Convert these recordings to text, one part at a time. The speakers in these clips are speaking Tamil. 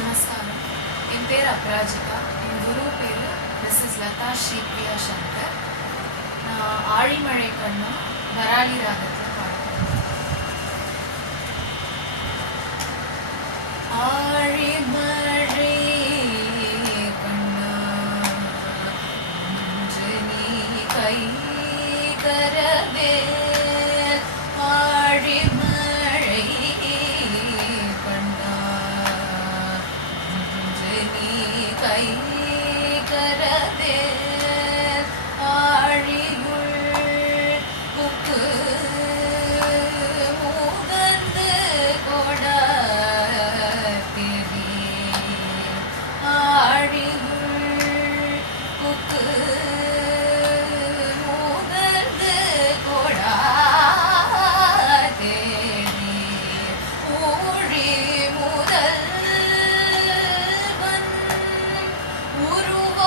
நமஸ்காரம். என் பேர் அப்ராஜிகா என் குரு பேர் மிஸ்ஸஸ் லதா ஸ்ரீபிரியா சங்கர். நான் ஆழிமழை கண்ணா வராலி ராகத்தில் Bye.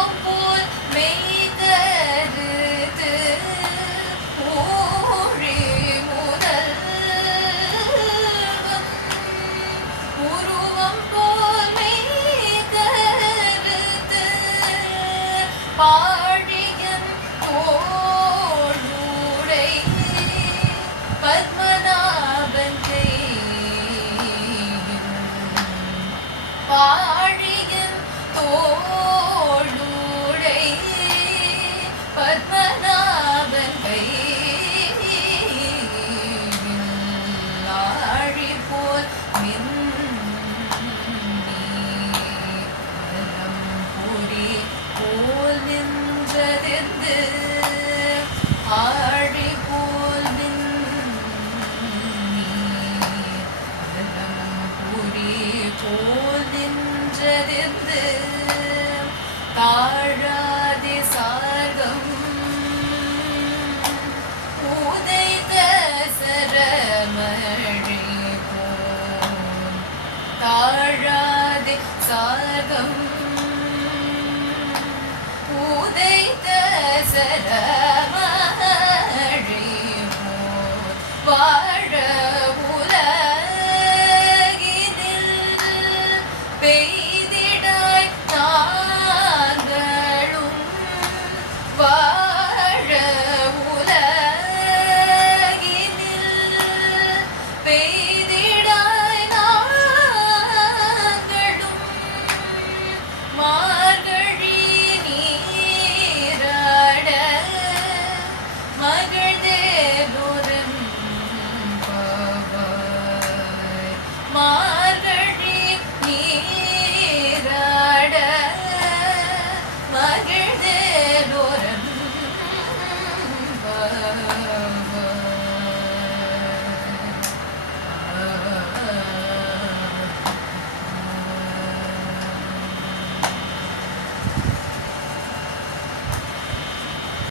功夫。தாழாதே சார்கம். உதைத சரமழை போல் சார்கம். உதைத சரமழை